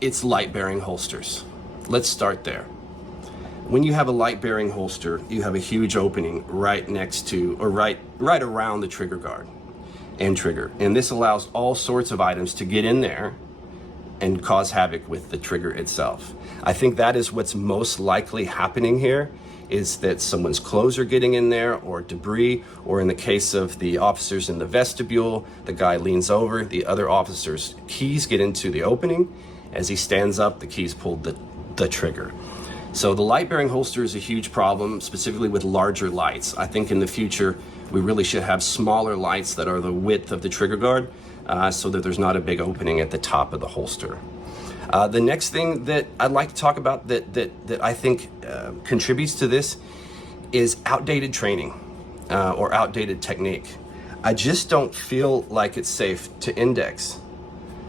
it's light-bearing holsters. Let's start there. When you have a light-bearing holster, you have a huge opening right next to, or right around the trigger guard and trigger. And this allows all sorts of items to get in there and cause havoc with the trigger itself. I think that is what's most likely happening here, is that someone's clothes are getting in there, or debris, or in the case of the officers in the vestibule, the guy leans over, the other officer's keys get into the opening. As he stands up, the keys pull the trigger. So the light-bearing holster is a huge problem, specifically with larger lights. I think in the future, we really should have smaller lights that are the width of the trigger guard, so that there's not a big opening at the top of the holster. The next thing that I'd like to talk about that I think contributes to this is outdated training or outdated technique. I just don't feel like it's safe to index.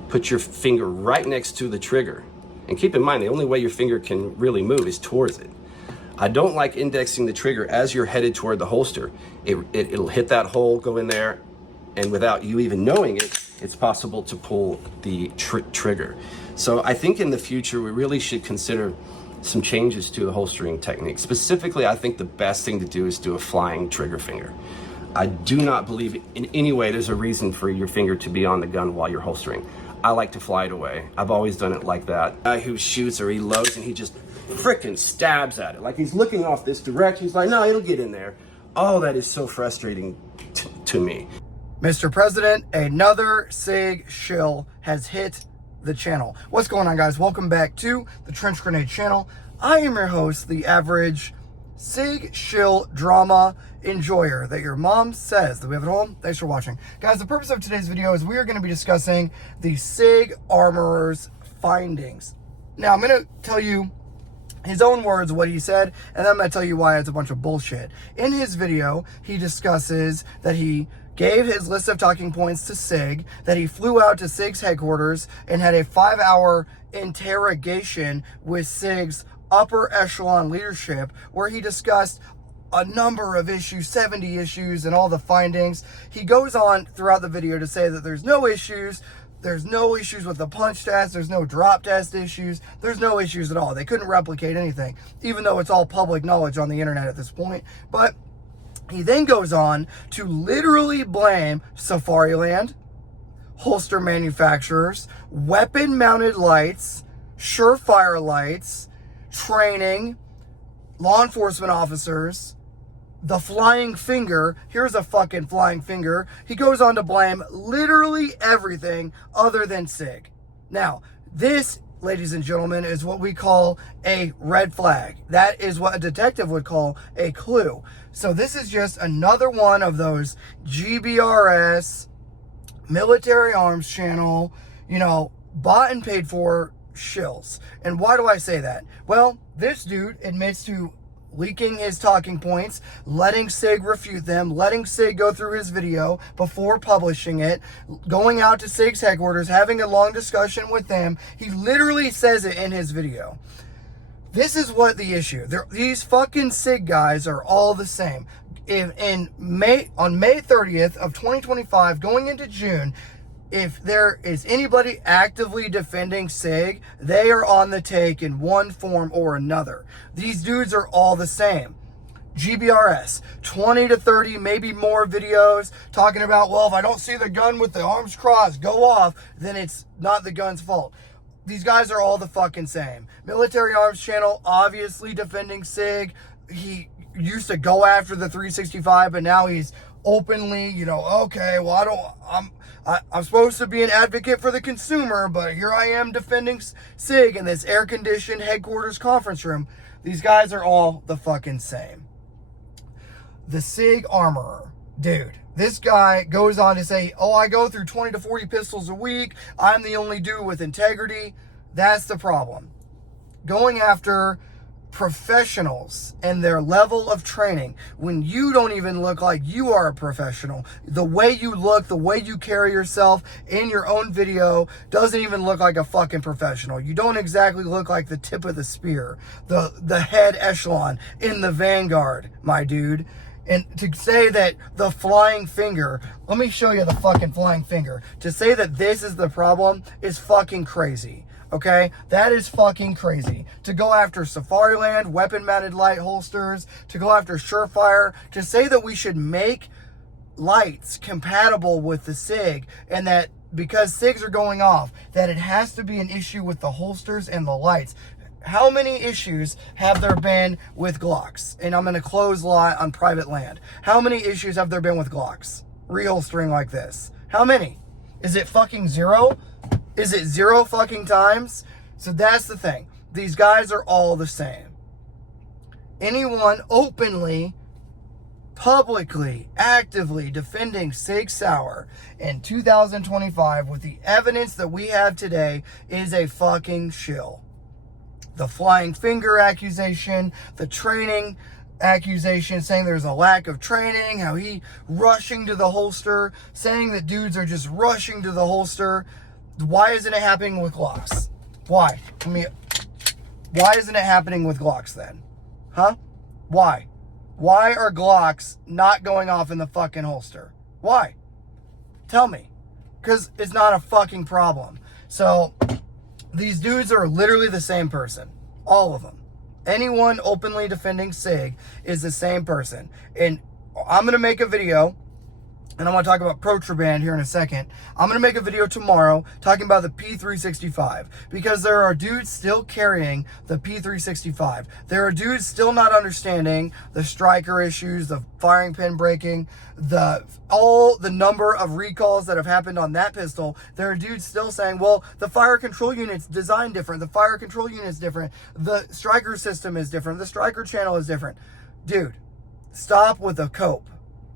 Put your finger right next to the trigger. And keep in mind, the only way your finger can really move is towards it. I don't like indexing the trigger as you're headed toward the holster. It'll hit that hole, go in there, and without you even knowing it, it's possible to pull the trigger. So I think in the future, we really should consider some changes to the holstering technique. Specifically, I think the best thing to do is do a flying trigger finger. I do not believe in any way there's a reason for your finger to be on the gun while you're holstering. I like to fly it away. I've always done it like that. Guy who shoots or he loads and he just frickin' stabs at it. Like he's looking off this direction. He's like, no, it'll get in there. Oh, that is so frustrating to me. Mr. President, another SIG shill has hit the channel. What's going on, guys? Welcome back to the Trench Grenade channel. I am your host, the average SIG shill drama enjoyer that your mom says that we have at home. Thanks for watching. Guys, the purpose of today's video is we are going to be discussing the SIG armorer's findings. Now, I'm going to tell you his own words, what he said, and then I'm going to tell you why it's a bunch of bullshit. In his video, he discusses that he gave his list of talking points to SIG, that he flew out to SIG's headquarters and had a 5-hour interrogation with SIG's upper echelon leadership, where he discussed a number of issues, 70 issues, and all the findings. He goes on throughout the video to say that there's no issues with the punch test, there's no drop test issues, there's no issues at all. They couldn't replicate anything, even though it's all public knowledge on the internet at this point. But he then goes on to literally blame Safariland, holster manufacturers, weapon-mounted lights, surefire lights, training, law enforcement officers, the flying finger. Here's a fucking flying finger. He goes on to blame literally everything other than SIG. Now, this, ladies and gentlemen, is what we call a red flag. That is what a detective would call a clue. So this is just another one of those GBRS, military arms channel, bought and paid for shills. And why do I say that? Well, this dude admits to leaking his talking points, letting SIG refute them, letting SIG go through his video before publishing it, going out to SIG's headquarters, having a long discussion with them. He literally says it in his video. This is what the issue. These fucking SIG guys are all the same. On May 30th of 2025, going into June, if there is anybody actively defending SIG, they are on the take in one form or another. These dudes are all the same. GBRS, 20 to 30, maybe more videos talking about, well, if I don't see the gun with the arms crossed go off, then it's not the gun's fault. These guys are all the fucking same. Military Arms Channel, obviously defending SIG. He used to go after the 365, but now he's openly, okay, well, I'm supposed to be an advocate for the consumer, but here I am defending SIG in this air-conditioned headquarters conference room. These guys are all the fucking same. The SIG armorer, dude, this guy goes on to say, oh, I go through 20 to 40 pistols a week. I'm the only dude with integrity. That's the problem. Going after professionals and their level of training when you don't even look like you are a professional. The way you look, the way you carry yourself in your own video doesn't even look like a fucking professional. You don't exactly look like the tip of the spear, the head echelon in the vanguard, my dude. And to say that the flying finger, let me show you the fucking flying finger. To say that this is the problem is fucking crazy. Okay, that is fucking crazy. To go after Safariland, weapon-mounted light holsters, to go after Surefire, to say that we should make lights compatible with the SIG, and that because SIGs are going off, that it has to be an issue with the holsters and the lights. How many issues have there been with Glocks? And I'm in a closed lot on private land. How many issues have there been with Glocks reholstering like this? How many? Is it fucking zero? Is it 0 fucking times? So that's the thing. These guys are all the same. Anyone openly, publicly, actively defending Sig Sauer in 2025 with the evidence that we have today is a fucking shill. The flying finger accusation, the training accusation, saying there's a lack of training, how he rushing to the holster, saying that dudes are just rushing to the holster. Why isn't it happening with Glocks? Why? Why isn't it happening with Glocks then? Huh? Why? Why are Glocks not going off in the fucking holster? Why? Tell me. Because it's not a fucking problem. So, these dudes are literally the same person. All of them. Anyone openly defending SIG is the same person. And I'm going to make a video, and I'm going to talk about Protraband here in a second. I'm going to make a video tomorrow talking about the P365, because there are dudes still carrying the P365. There are dudes still not understanding the striker issues, the firing pin breaking, all the number of recalls that have happened on that pistol. There are dudes still saying, well, the fire control unit's designed different. The fire control unit's different. The striker system is different. The striker channel is different. Dude, stop with the cope.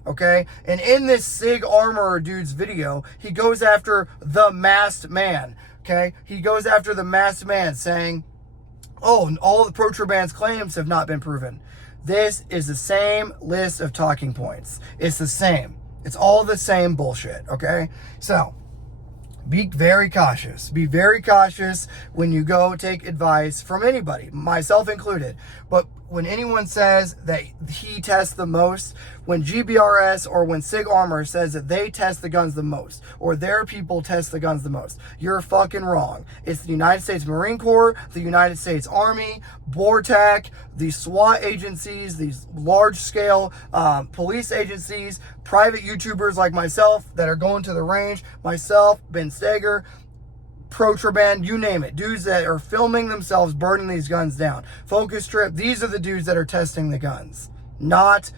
Okay? And in this SIG Armorer dude's video, he goes after the masked man. Okay? He goes after the masked man saying, oh, all the Protraband's claims have not been proven. This is the same list of talking points. It's the same. It's all the same bullshit. Okay? So, be very cautious. Be very cautious when you go take advice from anybody, myself included. But when anyone says that he tests the most, when GBRS or when SIG Armor says that they test the guns the most, or their people test the guns the most, you're fucking wrong. It's the United States Marine Corps, the United States Army, BORTAC, the SWAT agencies, these large-scale police agencies, private YouTubers like myself that are going to the range, myself, Ben Steger, Protraband, you name it. Dudes that are filming themselves burning these guns down. Focus Trip, these are the dudes that are testing the guns. Not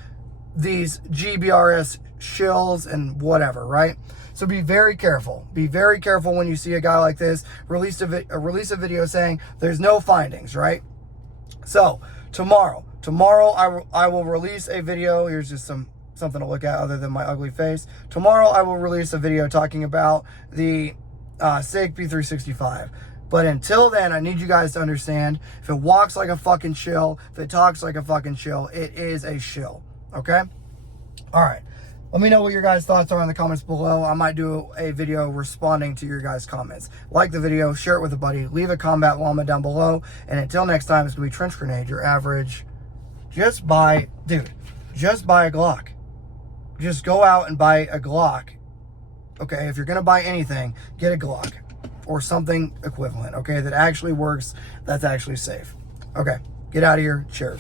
these GBRS shills and whatever, right? So be very careful. Be very careful when you see a guy like this release a video saying there's no findings, right? So, tomorrow I will release a video. Here's just something to look at other than my ugly face. Tomorrow I will release a video talking about the SIG P365. But until then, I need you guys to understand, if it walks like a fucking shill, if it talks like a fucking shill, it is a shill. Okay? Alright. Let me know what your guys' thoughts are in the comments below. I might do a video responding to your guys' comments. Like the video, share it with a buddy, leave a combat llama down below, and until next time, it's going to be Trench Grenade, your average. Just buy a Glock. Just go out and buy a Glock. Okay, if you're going to buy anything, get a Glock or something equivalent, okay, that actually works, that's actually safe. Okay, get out of here. Cheers.